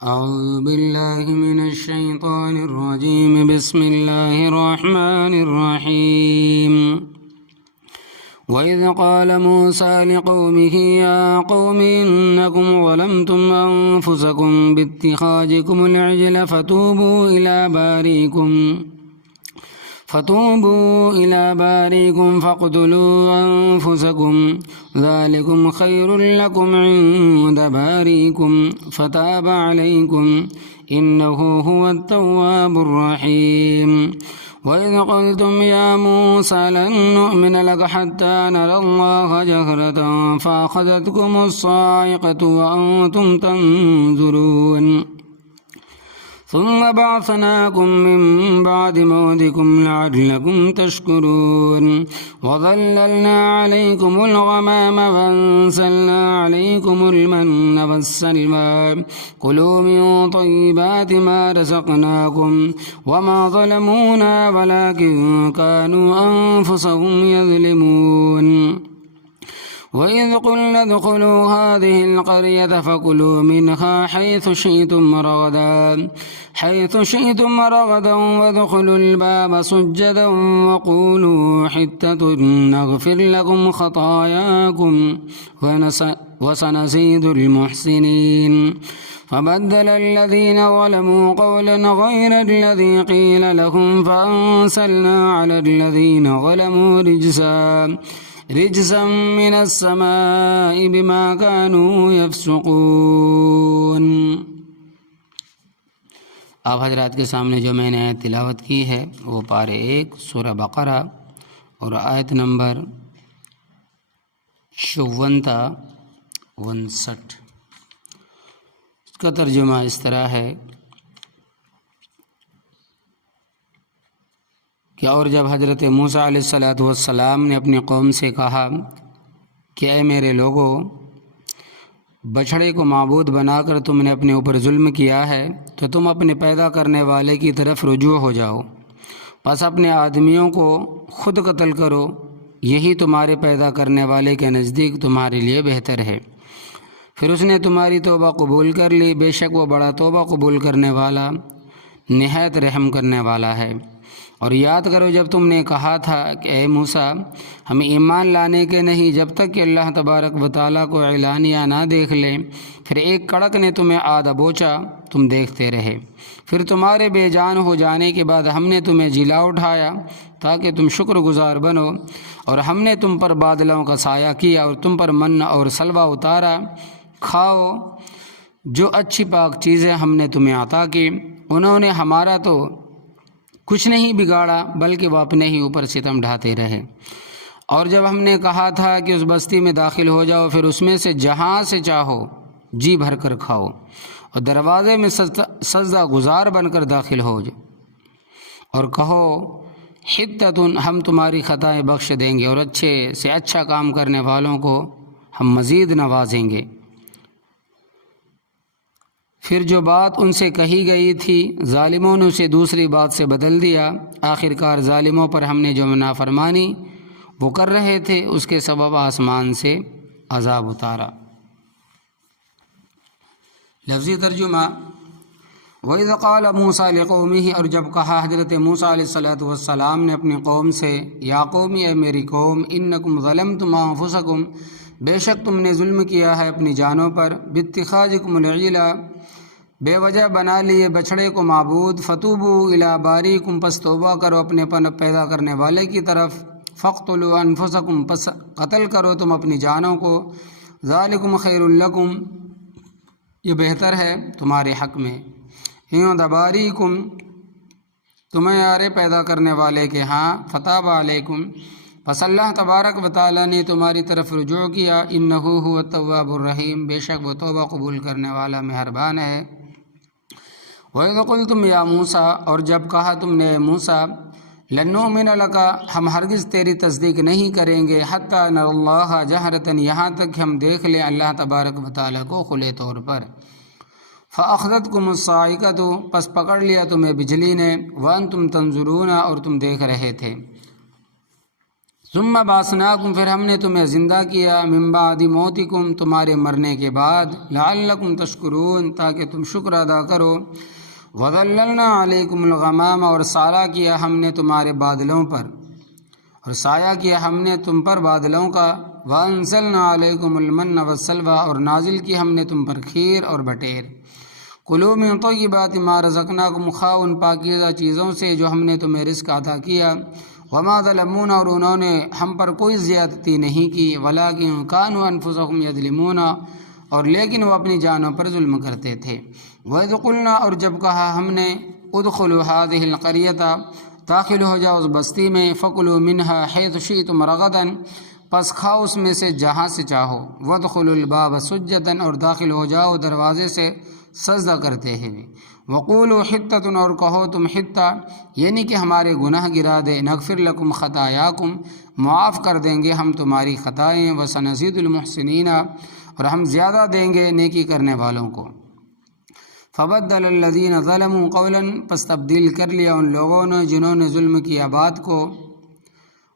أعوذ بالله من الشيطان الرجيم. بسم الله الرحمن الرحيم. وإذ قال موسى لقومه يا قوم إنكم ظلمتم أنفسكم باتخاذكم العجل فتوبوا إلى بارئكم فاقتلوا أنفسكم ذلكم خير لكم عند بارئكم فتاب عليكم إنه هو التواب الرحيم. وإذ قلتم يا موسى لن نؤمن لك حتى نرى الله جهرة فأخذتكم الصاعقة وأنتم تنظرون ثم بعثناكم من بعد موتكم لعلكم تشكرون وظللنا عليكم الغمام وأنزلنا عليكم المن والسلوى كلوا من طيبات ما رزقناكم وما ظلمونا ولكن كانوا أنفسهم يظلمون. وإذ قلنا ادخلوا هذه القرية فكلوا منها حيث شئتم رغدا وادخلوا الباب سجدا وقولوا حتة نغفر لكم خطاياكم وسنزيد المحسنين. فبدل الذين ظلموا قولا غير الذي قيل لهم فأنزلنا على الذين ظلموا رجزا من السماء بما كانوا يفسقون. آپ حضرات کے سامنے جو میں نے آیت تلاوت کی ہے وہ پارے 1 سورہ بقرہ اور آیت نمبر 54 تا 59. اس کا ترجمہ اس طرح ہے کہ اور جب حضرت موسیٰ علیہ السلام نے اپنی قوم سے کہا کہ اے میرے لوگو، بچھڑے کو معبود بنا کر تم نے اپنے اوپر ظلم کیا ہے تو تم اپنے پیدا کرنے والے کی طرف رجوع ہو جاؤ، پس اپنے آدمیوں کو خود قتل کرو، یہی تمہارے پیدا کرنے والے کے نزدیک تمہارے لیے بہتر ہے. پھر اس نے تمہاری توبہ قبول کر لی، بے شک وہ بڑا توبہ قبول کرنے والا نہایت رحم کرنے والا ہے. اور یاد کرو جب تم نے کہا تھا کہ اے موسیٰ، ہم ایمان لانے کے نہیں جب تک کہ اللہ تبارک و تعالیٰ کو اعلانیہ نہ دیکھ لیں. پھر ایک کڑک نے تمہیں آدھا بوچا، تم دیکھتے رہے. پھر تمہارے بے جان ہو جانے کے بعد ہم نے تمہیں جلا اٹھایا تاکہ تم شکر گزار بنو، اور ہم نے تم پر بادلوں کا سایہ کیا اور تم پر من اور سلوہ اتارا. کھاؤ جو اچھی پاک چیزیں ہم نے تمہیں عطا کی. انہوں نے ہمارا تو کچھ نہیں بگاڑا بلکہ وہ اپنے ہی اوپر ستم ڈھاتے رہے. اور جب ہم نے کہا تھا کہ اس بستی میں داخل ہو جاؤ، پھر اس میں سے جہاں سے چاہو جی بھر کر کھاؤ اور دروازے میں سجدہ گزار بن کر داخل ہو جاؤ اور کہو حتتن، ہم تمہاری خطائیں بخش دیں گے اور اچھے سے اچھا کام کرنے والوں کو ہم مزید نوازیں گے. پھر جو بات ان سے کہی گئی تھی ظالموں نے اسے دوسری بات سے بدل دیا. آخرکار ظالموں پر ہم نے جو نافرمانی وہ کر رہے تھے اس کے سبب آسمان سے عذاب اتارا. لفظی ترجمہ: وَإِذْ قَالَ مُوسَىٰ لِقَوْمِهِ، اور جب کہا حضرت موسیٰ علیہ السلام نے اپنی قوم سے، یا قوم، اے میری قوم، انکم ظلمتم انفسکم، بے شک تم نے ظلم کیا ہے اپنی جانوں پر، باتخاذکم العجل، بے وجہ بنا لیے بچھڑے کو معبود، فتوبوا الی باریکم، پس توبہ کرو اپنے پیدا کرنے والے کی طرف، فاقتلوا انفسکم، پس قتل کرو تم اپنی جانوں کو، ذالکم خیر لکم، یہ بہتر ہے تمہارے حق میں، عند باریکم، تمہارے پیدا کرنے والے کے ہاں، فتاب علیکم، پس اللہ تبارک و تعالیٰ نے تمہاری طرف رجوع کیا، انہ هو التواب الرحیم، بے شک وہ توبہ قبول کرنے والا مہربان ہے. وَإِذْ قُلْتُمْ يَا مُوسَىٰ، اور جب کہا تم نے اے موسیٰ، لَن نُؤْمِنَ لَكَ، ہم ہرگز تیری تصدیق نہیں کریں گے، حَتَّىٰ نَرَى اللَّهَ جَهْرَةً، یہاں تک کہ ہم دیکھ لیں اللہ تبارک و تعالیٰ کو کھلے طور پر. فَأَخَذَتْكُمُ الصَّاعِقَةُ، پس پکڑ لیا تمہیں بجلی نے، وَأَنْتُمْ تَنظُرُونَ، اور تم دیکھ رہے تھے. ثم بعثناکم، پھر ہم نے تمہیں زندہ کیا، من بعد موتکم، تمہارے مرنے کے بعد، لعلکم تشکرون، تاکہ تم شکر ادا کرو، وظللنا علیکم الغمام، اور سایہ کیا ہم نے تمہارے بادلوں پر، اور سایہ کیا ہم نے تم پر بادلوں کا، وانزلنا علیکم المن والسلوى، اور نازل کی ہم نے تم پر کھیر اور بٹیر، کلوا من طیبات ما رزقناکم، کھاؤ ان پاکیزہ چیزوں سے جو ہم نے تمہیں رزق عطا کیا، وما ظلمونا، اور انہوں نے ہم پر کوئی زیادتی نہیں کی، ولکن کانوا انفسهم یظلمون، اور لیکن وہ اپنی جانوں پر ظلم کرتے تھے، وَإِذْ قُلْنَا، اور جب کہا ہم نے، ادخلوا هذه القرية، داخل ہو جاؤ اس بستی میں، فَكُلُوا مِنْهَا حَيْثُ شِئْتُمْ رَغَدًا، پس کھاؤ اس میں سے جہاں سے چاہو، وَادْخُلُوا الْبَابَ سُجَّدًا، اور داخل ہو جاؤ دروازے سے سجدہ کرتے ہوئے، وَقُولُوا حِطَّةٌ، اور کہو تم حطہ، یعنی کہ ہمارے گناہ گرا دے، نغفر لکم خطایاکم، معاف کر دیں گے ہم تمہاری خطائیں، وَسَنَزِيدُ الْمُحْسِنِينَ، اور ہم زیادہ دیں گے نیکی کرنے والوں کو۔ فبدل الذین ظلموا قولا، پس تبدیل کر لیا ان لوگوں نے جنہوں نے ظلم کیا بات کو،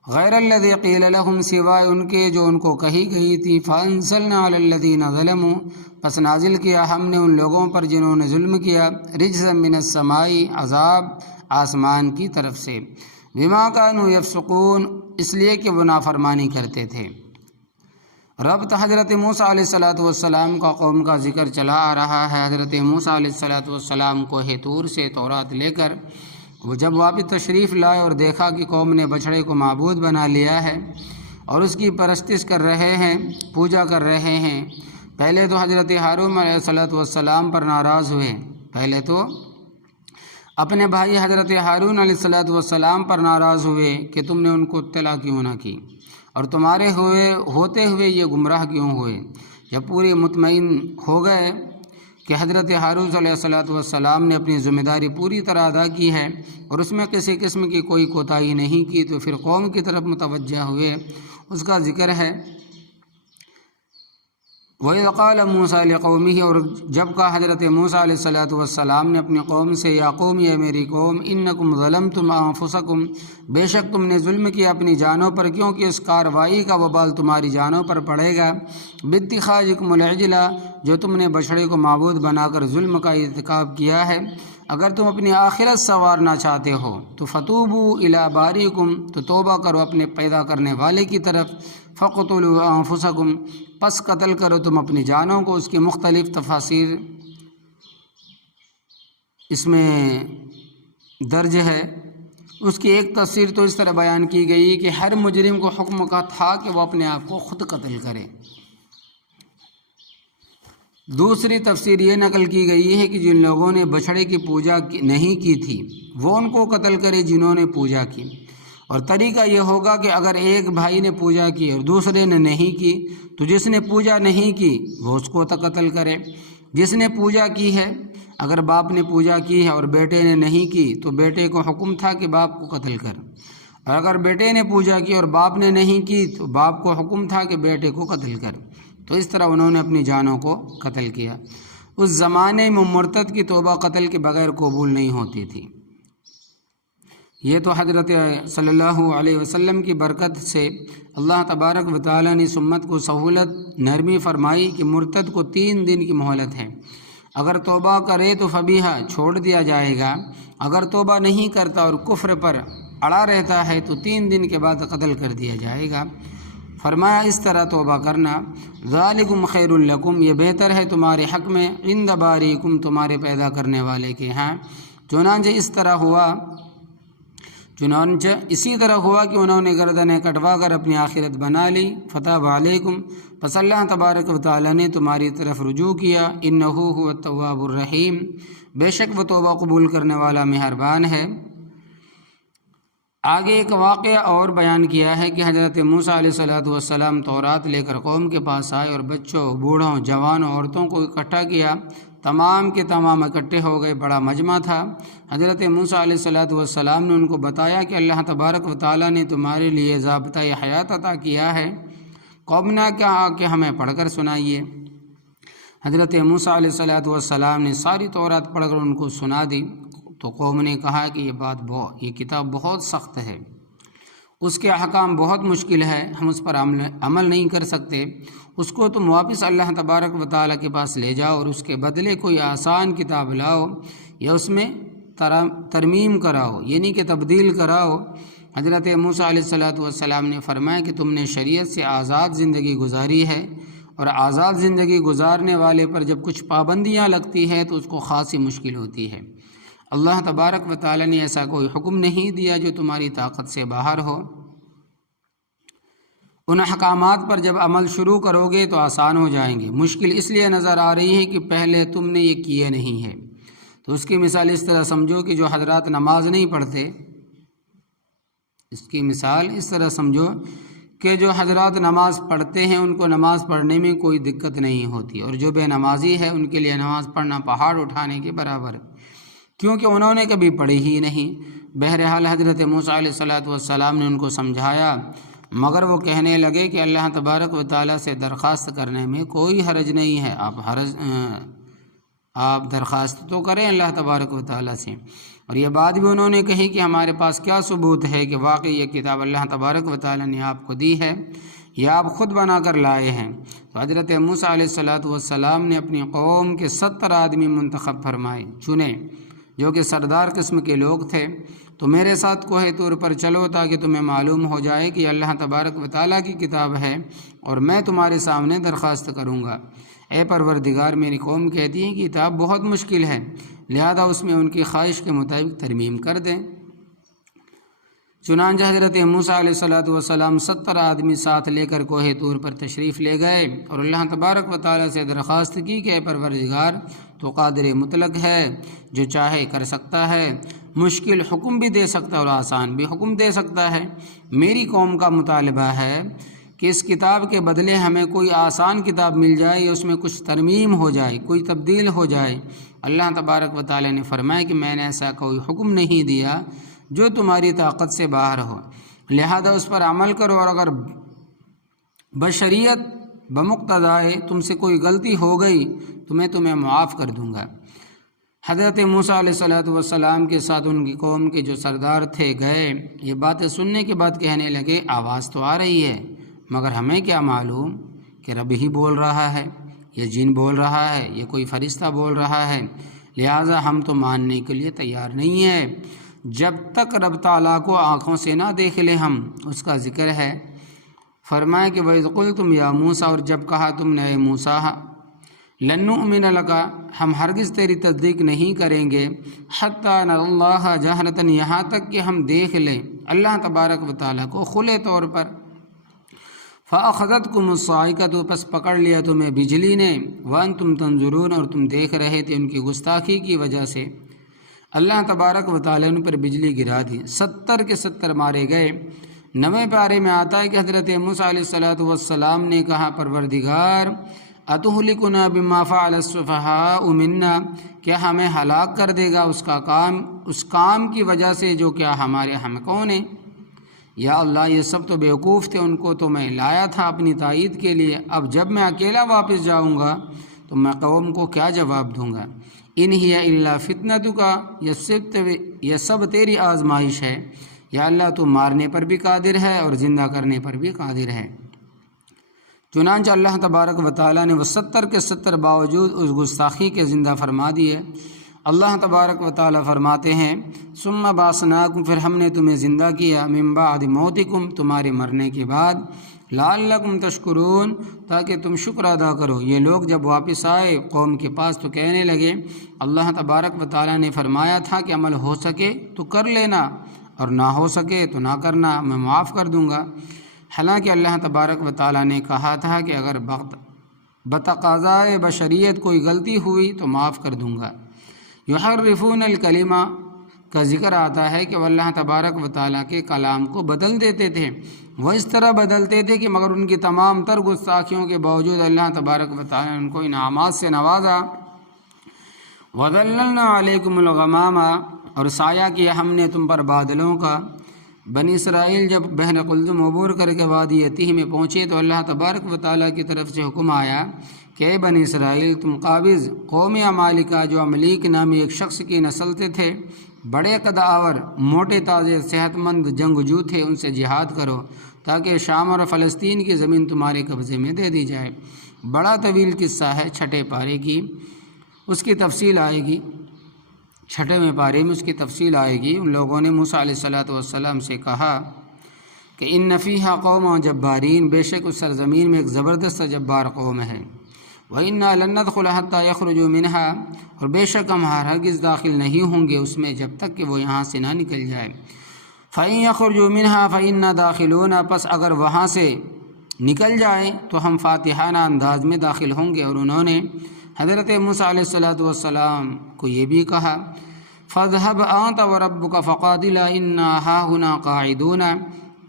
غیر الذی قیل لهم، سوائے ان کے جو ان کو کہی گئی تھی، فانزلنا علی الذین ظلموا، پس نازل کیا ہم نے ان لوگوں پر جنہوں نے ظلم کیا، رجزا من السماء، عذاب آسمان کی طرف سے، بما کانوا یفسقون، اس لیے کہ وہ نافرمانی کرتے تھے۔ ربط حضرت موسیٰ علیہ السلام کا قوم کا ذکر چلا آ رہا ہے۔ حضرت موسیٰ علیہ السلام کوہ طور سے تورات لے کر وہ جب واپس تشریف لائے اور دیکھا کہ قوم نے بچھڑے کو معبود بنا لیا ہے اور اس کی پرستش کر رہے ہیں، پوجا کر رہے ہیں، پہلے تو حضرت ہارون علیہ السلام پر ناراض ہوئے، پہلے تو اپنے بھائی حضرت ہارون علیہ السلام پر ناراض ہوئے کہ تم نے ان کو اطلاع کیوں نہ کی، اور تمہارے ہوتے ہوئے یہ گمراہ کیوں ہوئے۔ جب پوری مطمئن ہو گئے کہ حضرت ہارون علیہ السلام نے اپنی ذمہ داری پوری طرح ادا کی ہے اور اس میں کسی قسم کی کوئی کوتاہی نہیں کی، تو پھر قوم کی طرف متوجہ ہوئے۔ اس کا ذکر ہے، وَإِذْ قَالَ مُوسَىٰ لِقَوْمِهِ، اور جب کہا حضرت موسیٰ علیہ السلام نے اپنی قوم سے، یا قوم، یہ میری قوم، اِنَّكُمْ ظَلَمْتُمْ أَنفُسَكُمْ، بے شک تم نے ظلم کیا اپنی جانوں پر، کیونکہ اس کارروائی کا وبال تمہاری جانوں پر پڑے گا، بِاتِّخَاذِكُمُ الْعِجْلَ، جو تم نے بچھڑے کو معبود بنا کر ظلم کا ارتکاب کیا ہے۔ اگر تم اپنی آخرت سنوارنا چاہتے ہو تو فَتُوبُوا إِلَىٰ بَارِئِكُمْ، تو توبہ کرو اپنے پیدا کرنے والے کی طرف، فَاقْتُلُوا أَنفُسَكُمْ، پس قتل کرو تم اپنی جانوں کو۔ اس کی مختلف تفاسیر اس میں درج ہے۔ اس کی ایک تفسیر تو اس طرح بیان کی گئی کہ ہر مجرم کو حکم کا تھا کہ وہ اپنے آپ کو خود قتل کرے۔ دوسری تفسیر یہ نقل کی گئی ہے کہ جن لوگوں نے بچھڑے کی پوجا نہیں کی تھی وہ ان کو قتل کرے جنہوں نے پوجا کی، اور طریقہ یہ ہوگا کہ اگر ایک بھائی نے پوجا کی اور دوسرے نے نہیں کی تو جس نے پوجا نہیں کی وہ اس کو قتل کرے، جس نے پوجا کی ہے، اگر باپ نے پوجا کی ہے اور بیٹے نے نہیں کی تو بیٹے کو حکم تھا کہ باپ کو قتل کر، اور اگر بیٹے نے پوجا کی اور باپ نے نہیں کی تو باپ کو حکم تھا کہ بیٹے کو قتل کر۔ تو اس طرح انہوں نے اپنی جانوں کو قتل کیا۔ اس زمانے میں مرتد کی توبہ قتل کے بغیر قبول نہیں ہوتی تھی۔ یہ تو حضرت صلی اللہ علیہ وسلم کی برکت سے اللہ تبارک و تعالیٰ نے سمت کو سہولت نرمی فرمائی کہ مرتد کو 3 دن کی مہلت ہے، اگر توبہ کرے تو فبیہا، چھوڑ دیا جائے گا، اگر توبہ نہیں کرتا اور کفر پر اڑا رہتا ہے تو 3 دن کے بعد قتل کر دیا جائے گا۔ فرمایا اس طرح توبہ کرنا، ذالکم خیر لکم، یہ بہتر ہے تمہارے حق میں، عند باریکم، تمہارے پیدا کرنے والے کے ہاں۔ چنانچہ اسی طرح ہوا کہ انہوں نے گردنیں کٹوا کر اپنی آخرت بنا لی۔ فتاب علیکم، پس اللہ تبارک و تعالیٰ نے تمہاری طرف رجوع کیا، انہ هو التواب الرحیم، بے شک وہ توبہ قبول کرنے والا مہربان ہے۔ آگے ایک واقعہ اور بیان کیا ہے کہ حضرت موسیٰ علیہ السلام تورات لے کر قوم کے پاس آئے اور بچوں، بوڑھوں، جوانوں، عورتوں کو اکٹھا کیا، تمام کے تمام اکٹھے ہو گئے، بڑا مجمع تھا۔ حضرت موسیٰ علیہ السلام نے ان کو بتایا کہ اللہ تبارک و تعالیٰ نے تمہارے لیے ضابطۂ حیات عطا کیا ہے۔ قوم نے کہا کہ ہمیں پڑھ کر سنائیے۔ حضرت موسیٰ علیہ السلام نے ساری تورات پڑھ کر ان کو سنا دی، تو قوم نے کہا کہ یہ کتاب بہت سخت ہے، اس کے احکام بہت مشکل ہے، ہم اس پر عمل نہیں کر سکتے، اس کو تم واپس اللہ تبارک و تعالیٰ کے پاس لے جاؤ اور اس کے بدلے کوئی آسان کتاب لاؤ یا اس میں ترمیم کراؤ، یعنی کہ تبدیل کراؤ۔ حضرت موسیٰ علیہ السلام نے فرمایا کہ تم نے شریعت سے آزاد زندگی گزاری ہے، اور آزاد زندگی گزارنے والے پر جب کچھ پابندیاں لگتی ہیں تو اس کو خاصی مشکل ہوتی ہے۔ اللہ تبارک و تعالیٰ نے ایسا کوئی حکم نہیں دیا جو تمہاری طاقت سے باہر ہو۔ ان احکامات پر جب عمل شروع کرو گے تو آسان ہو جائیں گے، مشکل اس لیے نظر آ رہی ہے کہ پہلے تم نے یہ کیے نہیں ہے۔ تو اس کی مثال اس طرح سمجھو کہ جو حضرات نماز نہیں پڑھتے، اس کی مثال اس طرح سمجھو کہ جو حضرات نماز پڑھتے ہیں ان کو نماز پڑھنے میں کوئی دقت نہیں ہوتی، اور جو بے نمازی ہے ان کے لیے نماز پڑھنا پہاڑ اٹھانے کے برابر ہے، کیونکہ انہوں نے کبھی پڑھی ہی نہیں۔ بہرحال حضرت موسیٰ علیہ السلام نے ان کو سمجھایا، مگر وہ کہنے لگے کہ اللہ تبارک و تعالیٰ سے درخواست کرنے میں کوئی حرج نہیں ہے، آپ درخواست تو کریں اللہ تبارک و تعالیٰ سے۔ اور یہ بات بھی انہوں نے کہی کہ ہمارے پاس کیا ثبوت ہے کہ واقعی یہ کتاب اللہ تبارک و تعالیٰ نے آپ کو دی ہے یا آپ خود بنا کر لائے ہیں؟ تو حضرت موسیٰ علیہ السلام نے اپنی قوم کے 70 آدمی منتخب فرمائے، چنے، جو کہ سردار قسم کے لوگ تھے۔ تو میرے ساتھ کوہ طور پر چلو تاکہ تمہیں معلوم ہو جائے کہ اللہ تبارک و تعالیٰ کی کتاب ہے، اور میں تمہارے سامنے درخواست کروں گا۔ اے پروردگار، میری قوم کہتی ہے کہ کتاب بہت مشکل ہے، لہذا اس میں ان کی خواہش کے مطابق ترمیم کر دیں۔ چنانچہ حضرت موسیٰ علیہ السلام 70 آدمی ساتھ لے کر کوہ طور پر تشریف لے گئے اور اللہ تبارک و تعالیٰ سے درخواست کی کہ اے پروردگار، تو قادر مطلق ہے، جو چاہے کر سکتا ہے، مشکل حکم بھی دے سکتا ہے اور آسان بھی حکم دے سکتا ہے۔ میری قوم کا مطالبہ ہے کہ اس کتاب کے بدلے ہمیں کوئی آسان کتاب مل جائے یا اس میں کچھ ترمیم ہو جائے، کوئی تبدیل ہو جائے۔ اللہ تبارک و تعالیٰ نے فرمایا کہ میں نے ایسا کوئی حکم نہیں دیا جو تمہاری طاقت سے باہر ہو، لہذا اس پر عمل کرو، اور اگر بشریت بمقتضائے تم سے کوئی غلطی ہو گئی تو میں تمہیں معاف کر دوں گا۔ حضرت موسیٰ علیہ السلام کے ساتھ ان کی قوم کے جو سردار تھے گئے، یہ باتیں سننے کے بعد کہنے لگے، آواز تو آ رہی ہے، مگر ہمیں کیا معلوم کہ رب ہی بول رہا ہے، یہ جن بول رہا ہے، یہ کوئی فرشتہ بول رہا ہے، لہٰذا ہم تو ماننے کے لیے تیار نہیں ہیں جب تک رب تعالیٰ کو آنکھوں سے نہ دیکھ لیں ہم۔ اس کا ذکر ہے، فرمایا کہ وَإِذْ قُلْتُمْ يَا مُوسَىٰ، اور جب کہا تم نے اے موسیٰ، لَن نُؤْمِنَ لَكَ، ہم ہرگز تیری تصدیق نہیں کریں گے، حَتَّىٰ نَرَى اللَّهَ جَهْرَةً، یہاں تک کہ ہم دیکھ لیں اللہ تبارک و تعالیٰ کو کھلے طور پر۔ فَأَخَذَتْكُمُ الصَّاعِقَةُ، پس پکڑ لیا تمہیں بجلی نے، وَأَنْتُمْ تَنظُرُونَ، اور تم دیکھ رہے تھے۔ ان کی گستاخی کی وجہ سے اللہ تبارک و تعالیٰ نے ان پر بجلی گرا دی، 70 کے 70 مارے گئے۔ 9ویں پارے میں آتا ہے کہ حضرت موسیٰ علیہ السلام نے کہا، پروردگار، اتہلکنا بما فعل السفہاء منا، کیا ہمیں ہلاک کر دے گا اس کام کی وجہ سے جو کیا ہمارے حمقوں نے؟ یا اللہ، یہ سب تو بیوقوف تھے، ان کو تو میں لایا تھا اپنی تائید کے لیے، اب جب میں اکیلا واپس جاؤں گا تو میں قوم کو کیا جواب دوں گا؟ ان ہی الا فتنتک، یہ سب تیری آزمائش ہے، یا اللہ تو مارنے پر بھی قادر ہے اور زندہ کرنے پر بھی قادر ہے۔ چنانچہ اللہ تبارک و تعالیٰ نے وہ 70 کے 70 باوجود اس گستاخی کے زندہ فرما دیے۔ اللہ تبارک و تعالیٰ فرماتے ہیں، ثم بعثناکم، پھر ہم نے تمہیں زندہ کیا، من بعد موتکم، تمہارے مرنے کے بعد، لعلکم تشکرون، تاکہ تم شکر ادا کرو۔ یہ لوگ جب واپس آئے قوم کے پاس تو کہنے لگے، اللہ تبارک و تعالیٰ نے فرمایا تھا کہ عمل ہو سکے تو کر لینا اور نہ ہو سکے تو نہ کرنا، میں معاف کر دوں گا۔ حالانکہ اللہ تبارک و تعالیٰ نے کہا تھا کہ اگر بتقاضائے بشریت کوئی غلطی ہوئی تو معاف کر دوں گا۔ یحرفون الکلمہ کا ذکر آتا ہے کہ وہ اللہ تبارک و تعالیٰ کے کلام کو بدل دیتے تھے، وہ اس طرح بدلتے تھے کہ مگر ان کی تمام تر گستاخیوں کے باوجود اللہ تبارک و تعالیٰ نے ان کو انعامات سے نوازا۔ وَظَلَّلْنَا عَلَيْكُمُ الْغَمَامَ، اور سایہ کیا ہم نے تم پر بادلوں کا۔ بنی اسرائیل جب بحر قلزم عبور کر کے وادی تیہ میں پہنچے تو اللہ تبارک و تعالیٰ کی طرف سے حکم آیا کہ اے بنی اسرائیل، تم قابض قوم عمالقہ جو عملیق نامی ایک شخص کی نسل سے تھے، بڑے قدآور موٹے تازے صحت مند جنگجو تھے، ان سے جہاد کرو تاکہ شام اور فلسطین کی زمین تمہارے قبضے میں دے دی جائے۔ بڑا طویل قصہ ہے، چھٹے پارے کی اس کی تفصیل آئے گی، چھٹے پارے میں اس کی تفصیل آئے گی۔ ان لوگوں نے موسیٰ علیہ السلام سے کہا کہ ان فیہا قوم جبارین، بے شک اس سرزمین میں ایک زبردست جبار قوم ہے۔ وَإِنَّا لَن نَّدْخُلَهَا حَتَّىٰ يَخْرُجُوا مِنْهَا، اور بے شک ہم ہرگز داخل نہیں ہوں گے اس میں جب تک کہ وہ یہاں سے نہ نکل جائے۔ فَإِن يَخْرُجُوا مِنْهَا فَإِنَّا دَاخِلُونَ، پس اگر وہاں سے نکل جائے تو ہم فاتحانہ انداز میں داخل ہوں گے۔ اور انہوں نے حضرت موسیٰ علیہ السلام کو یہ بھی کہا فَاذْهَبْ أَنْتَ وَرَبُّكَ فَقَاتِلَا إِنَّا هَاهُنَا قَاعِدُونَ،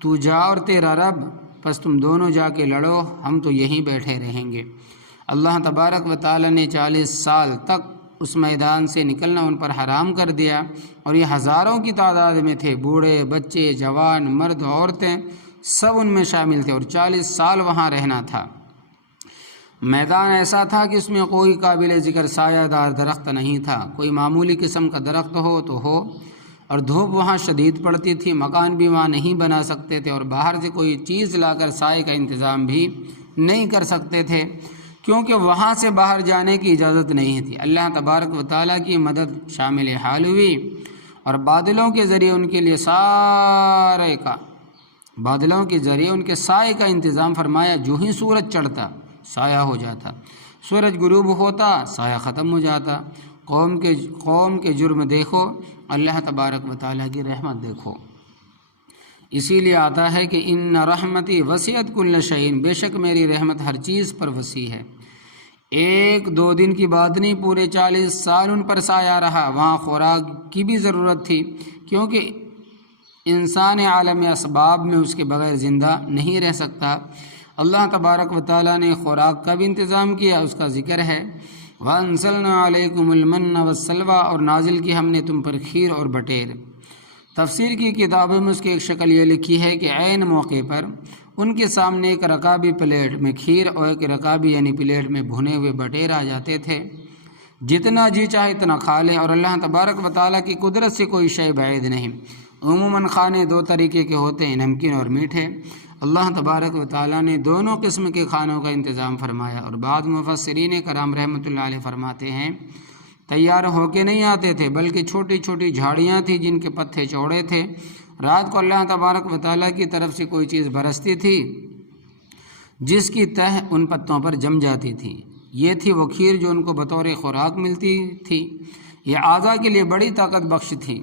تو جا اور تیرا رب، پس تم دونوں جا کے لڑو، ہم تو یہیں بیٹھے رہیں گے۔ اللہ تبارک و تعالی نے 40 سال تک اس میدان سے نکلنا ان پر حرام کر دیا، اور یہ ہزاروں کی تعداد میں تھے، بوڑھے بچے جوان مرد عورتیں سب ان میں شامل تھے، اور 40 سال وہاں رہنا تھا۔ میدان ایسا تھا کہ اس میں کوئی قابل ذکر سایہ دار درخت نہیں تھا، کوئی معمولی قسم کا درخت ہو تو ہو، اور دھوپ وہاں شدید پڑتی تھی، مکان بھی وہاں نہیں بنا سکتے تھے، اور باہر سے کوئی چیز لا کر سائے کا انتظام بھی نہیں کر سکتے تھے، کیونکہ وہاں سے باہر جانے کی اجازت نہیں تھی۔ اللہ تبارک و تعالیٰ کی مدد شامل حال ہوئی، اور بادلوں کے ذریعے ان کے لیے بادلوں کے ذریعے ان کے سائے کا انتظام فرمایا۔ جو ہی سورج چڑھتا سایہ ہو جاتا، سورج غروب ہوتا سایہ ختم ہو جاتا۔ قوم کے جرم دیکھو، اللہ تبارک و تعالیٰ کی رحمت دیکھو۔ اسی لیے آتا ہے کہ ان رحمتی وسعت کل شیء، بے شک میری رحمت ہر چیز پر وسیع ہے۔ ایک دو دن کی بات نہیں، پورے 40 سال ان پر سایہ رہا۔ وہاں خوراک کی بھی ضرورت تھی، کیونکہ انسان عالم اسباب میں اس کے بغیر زندہ نہیں رہ سکتا۔ اللہ تبارک و تعالیٰ نے خوراک کا بھی انتظام کیا، اس کا ذکر ہے وَأَنزَلْنَا عَلَيْكُمُ الْمَنَّ وَالسَّلْوَىٰ، اور نازل کی ہم نے تم پر کھیر اور بٹیر۔ تفسیر کی کتابوں میں اس کی ایک شکل یہ لکھی ہے کہ عین موقع پر ان کے سامنے ایک رکابی پلیٹ میں کھیر اور ایک رکابی یعنی پلیٹ میں بھنے ہوئے بٹیر آ جاتے تھے، جتنا جی چاہے اتنا کھا لیں، اور اللہ تبارک و تعالیٰ کی قدرت سے کوئی شے بعید نہیں۔ عموماً کھانے دو طریقے کے ہوتے ہیں، نمکین اور میٹھے۔ اللہ تبارک و تعالیٰ نے دونوں قسم کے کھانوں کا انتظام فرمایا، اور بعض مفسرین کرام رحمۃ اللہ علیہ فرماتے ہیں تیار ہو کے نہیں آتے تھے، بلکہ چھوٹی چھوٹی جھاڑیاں تھیں جن کے پتے چوڑے تھے۔ رات کو اللہ تبارک و تعالیٰ کی طرف سے کوئی چیز برستی تھی جس کی تہ ان پتوں پر جم جاتی تھی، یہ تھی وہ کھیر جو ان کو بطور خوراک ملتی تھی۔ یہ اعضاء کے لیے بڑی طاقت بخش تھی۔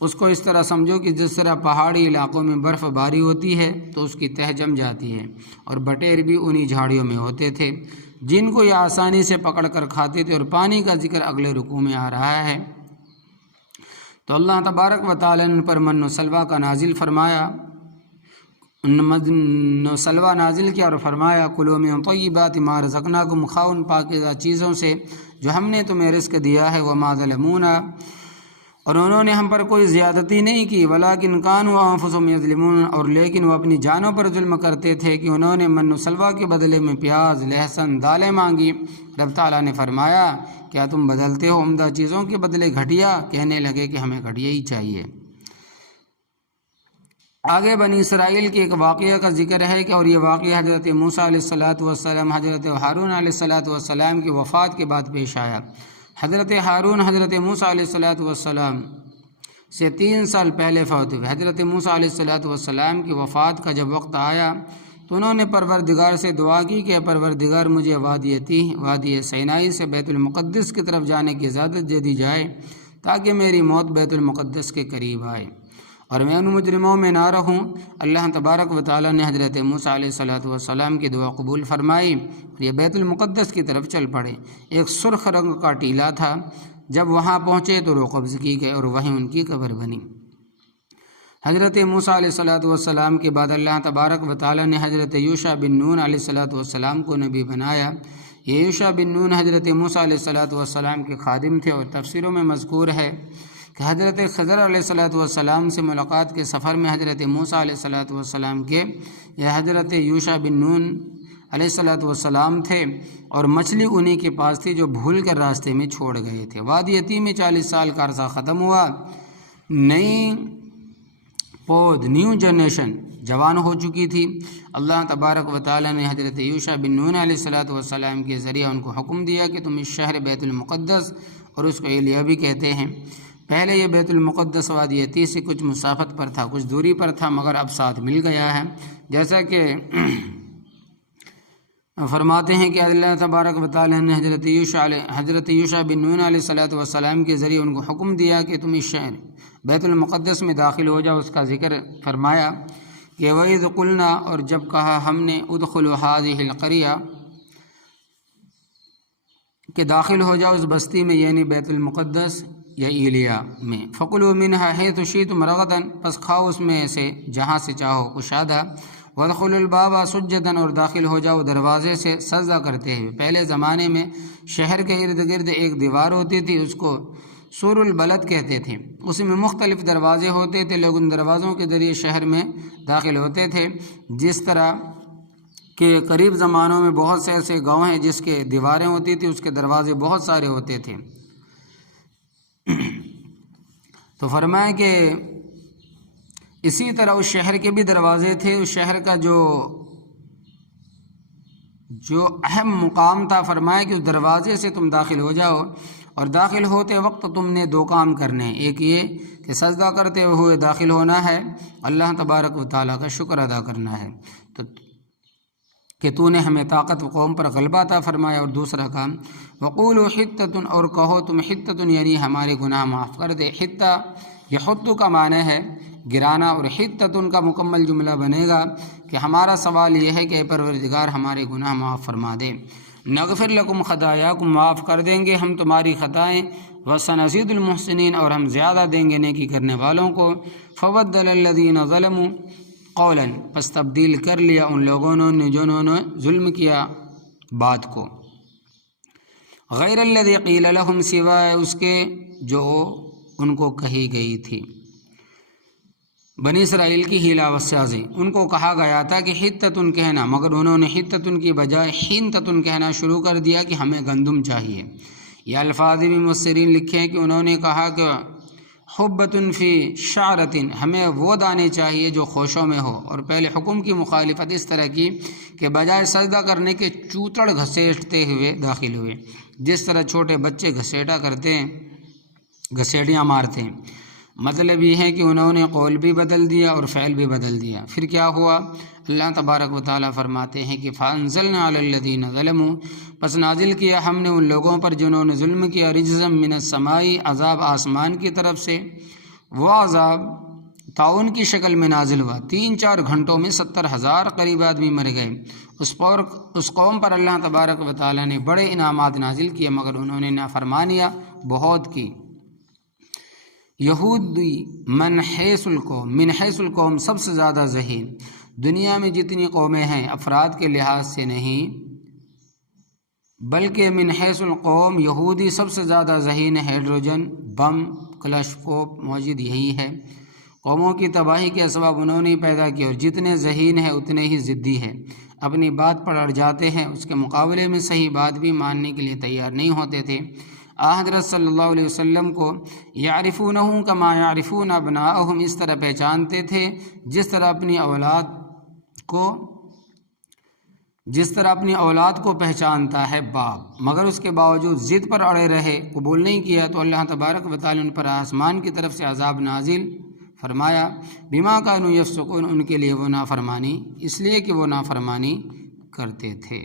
اس کو اس طرح سمجھو کہ جس طرح پہاڑی علاقوں میں برف باری ہوتی ہے تو اس کی تہ جم جاتی ہے، اور بٹیر بھی انہی جھاڑیوں میں ہوتے تھے جن کو یہ آسانی سے پکڑ کر کھاتے تھے۔ اور پانی کا ذکر اگلے رکوع میں آ رہا ہے۔ تو اللہ تبارک و تعالیٰ نے ان پر من و سلوہ کا نازل فرمایا، من و سلوہ نازل کیا اور فرمایا کلوا من طیبات ما رزقناکم، کھاؤ ان پاکیزہ چیزوں سے جو ہم نے تمہیں رزق دیا ہے۔ وما ظلمونا، اور انہوں نے ہم پر کوئی زیادتی نہیں کی، ولیکن کانوا انفسہم یظلمون، اور لیکن وہ اپنی جانوں پر ظلم کرتے تھے کہ انہوں نے من و سلوہ کے بدلے میں پیاز لہسن دالیں مانگی۔ رب تعالیٰ نے فرمایا کیا تم بدلتے ہو عمدہ چیزوں کے بدلے گھٹیا؟ کہنے لگے کہ ہمیں گھٹیا ہی چاہیے۔ آگے بنی اسرائیل کے ایک واقعہ کا ذکر ہے کہ اور یہ واقعہ حضرت موسیٰ علیہ السلام حضرت ہارون علیہ السلام کی وفات کے بعد پیش آیا۔ حضرت ہارون حضرت موسیٰ علیہ السلام سے 3 سال پہلے فوت ہوئے۔ حضرت موسیٰ علیہ السلام کی وفات کا جب وقت آیا تو انہوں نے پروردگار سے دعا کی کہ پروردگار مجھے وادی سینائی سے بیت المقدس کی طرف جانے کی اجازت دے دی جائے تاکہ میری موت بیت المقدس کے قریب آئے اور میں ان مجرموں میں نہ رہوں۔ اللہ تبارک و تعالیٰ نے حضرت موسیٰ علیہ السلام کی دعا قبول فرمائی اور یہ بیت المقدس کی طرف چل پڑے۔ ایک سرخ رنگ کا ٹیلہ تھا، جب وہاں پہنچے تو روح قبض کی گئے اور وہیں ان کی قبر بنی۔ حضرت موسیٰ علیہ السلام کے بعد اللہ تبارک و تعالیٰ نے حضرت یوشع بن نون علیہ السلام کو نبی بنایا۔ یہ یوشع بن نون حضرت موسیٰ علیہ السلام کے خادم تھے اور تفسیروں میں مذکور ہے کہ حضرت خضر علیہ السلام سے ملاقات کے سفر میں حضرت موسیٰ علیہ السلام کے یہ حضرت یوشع بن نون علیہ السلام تھے اور مچھلی انہی کے پاس تھی جو بھول کر راستے میں چھوڑ گئے تھے۔ وادی یتیم میں 40 سال کا عرصہ ختم ہوا نئی پود نیو جنریشن جوان ہو چکی تھی۔ اللہ تبارک و تعالیٰ نے حضرت یوشع بن نون علیہ السلام کے ذریعہ ان کو حکم دیا کہ تم اس شہر بیت المقدس، اور اس کو ایلیا بھی کہتے ہیں، پہلے یہ بیت المقدس وادی عتیق سے کچھ مسافت پر تھا، کچھ دوری پر تھا، مگر اب ساتھ مل گیا ہے۔ جیسا کہ فرماتے ہیں کہ اللہ تبارک و تعالیٰ نے حضرت یوشع بن نون علیہ السلام کے ذریعے ان کو حکم دیا کہ تم اس شہر بیت المقدس میں داخل ہو جاؤ۔ اس کا ذکر فرمایا کہ وَإِذْ قُلْنَا، اور جب کہا ہم نے، ادخلوا هذه القرية، کہ داخل ہو جاؤ اس بستی میں، یعنی بیت المقدس یا ایلیا میں، فَكُلُوا مِنْهَا حَيْثُ شِئْتُمْ رَغَدًا، پس کھاؤ اس میں سے جہاں سے چاہو کشادہ، وَادْخُلُوا الْبَابَ سُجَّدًا، اور داخل ہو جاؤ دروازے سے سجدہ کرتے ہوئے۔ پہلے زمانے میں شہر کے ارد گرد ایک دیوار ہوتی تھی، اس کو سور البلد کہتے تھے، اس میں مختلف دروازے ہوتے تھے، لوگ ان دروازوں کے ذریعے شہر میں داخل ہوتے تھے۔ جس طرح کہ قریب زمانوں میں بہت سے ایسے گاؤں ہیں جس کے دیواریں ہوتی تھی، اس کے دروازے بہت سارے ہوتے تھے۔ تو فرمایا کہ اسی طرح اس شہر کے بھی دروازے تھے، اس شہر کا جو اہم مقام تھا، فرمایا کہ اس دروازے سے تم داخل ہو جاؤ، اور داخل ہوتے وقت تم نے دو کام کرنے ہیں، ایک یہ کہ سجدہ کرتے ہوئے داخل ہونا ہے، اللہ تبارک و تعالیٰ کا شکر ادا کرنا ہے کہ تو نے ہمیں طاقت و قوم پر غلبہ عطا فرمایا، اور دوسرا کام وقولوا حطۃ، اور کہو تم حطۃ، یعنی ہمارے گناہ معاف کر دے۔ حطہ یحط کا معنی ہے گرانا، اور حطۃ کا مکمل جملہ بنے گا کہ ہمارا سوال یہ ہے کہ اے پروردگار ہمارے گناہ معاف فرما دے۔ نغفر لکم خطایاکم، معاف کر دیں گے ہم تمہاری خطائیں، وسنزید المحسنین، اور ہم زیادہ دیں گے نیکی کرنے والوں کو۔ فبدل الذین ظلموا قولا، پس تبدیل کر لیا ان لوگوں نے جنہوں نے ظلم کیا بات کو، غیر الذی قیل لہم، سوائے اس کے جو ان کو کہی گئی تھی۔ بنی اسرائیل کی حیلہ و سازی، ان کو کہا گیا تھا کہ حطۃ کہنا، مگر انہوں نے حطۃ کی بجائے حنطۃ کہنا شروع کر دیا کہ ہمیں گندم چاہیے۔ یہ الفاظ بھی مفسرین لکھے ہیں کہ انہوں نے کہا کہ حبۃ فی شعرۃ، ہمیں وہ دانے چاہیے جو خوشوں میں ہو، اور پہلے حکم کی مخالفت اس طرح کی کہ بجائے سجدہ کرنے کے چوتڑ گھسیٹتے ہوئے داخل ہوئے، جس طرح چھوٹے بچے گھسیٹا کرتے ہیں، گھسیٹیاں مارتے ہیں۔ مطلب یہ ہے کہ انہوں نے قول بھی بدل دیا اور فعل بھی بدل دیا۔ پھر کیا ہوا؟ اللہ تبارک و تعالیٰ فرماتے ہیں کہ فَأَنزَلْنَا عَلَى الَّذِينَ ظَلَمُوا، پس نازل کیا ہم نے ان لوگوں پر جنہوں نے ظلم کیا، رجزا من السماء، عذاب آسمان کی طرف سے، وہ عذاب طاعون کی شکل میں نازل ہوا، 3-4 گھنٹوں میں 70,000 قریب آدمی مر گئے۔ اس قوم پر اللہ تبارک و تعالیٰ نے بڑے انعامات نازل کیے، مگر انہوں نے نافرمانیاں بہت کی۔ یہودی من حیث القوم، سب سے زیادہ ذہین، دنیا میں جتنی قومیں ہیں افراد کے لحاظ سے نہیں بلکہ من حیث القوم، یہودی سب سے زیادہ ذہین ہے۔ ہیڈروجن بم کلاشکوپ موجود یہی ہے۔ قوموں کی تباہی کے اسباب انہوں نے پیدا کیے، اور جتنے ذہین ہیں اتنے ہی ضدی ہیں، اپنی بات پر اڑ جاتے ہیں، اس کے مقابلے میں صحیح بات بھی ماننے کے لیے تیار نہیں ہوتے تھے۔ حضرت صلی اللہ علیہ وسلم کو یعرفونہ کما یعرفون ابناءہم، اس طرح پہچانتے تھے جس طرح اپنی اولاد کو پہچانتا ہے باپ، مگر اس کے باوجود ضد پر اڑے رہے، قبول نہیں کیا، تو اللہ تبارک و تعالی ان پر آسمان کی طرف سے عذاب نازل فرمایا، بما کانوا یفسقون، ان کے لیے وہ نافرمانی، اس لیے کہ وہ نافرمانی کرتے تھے۔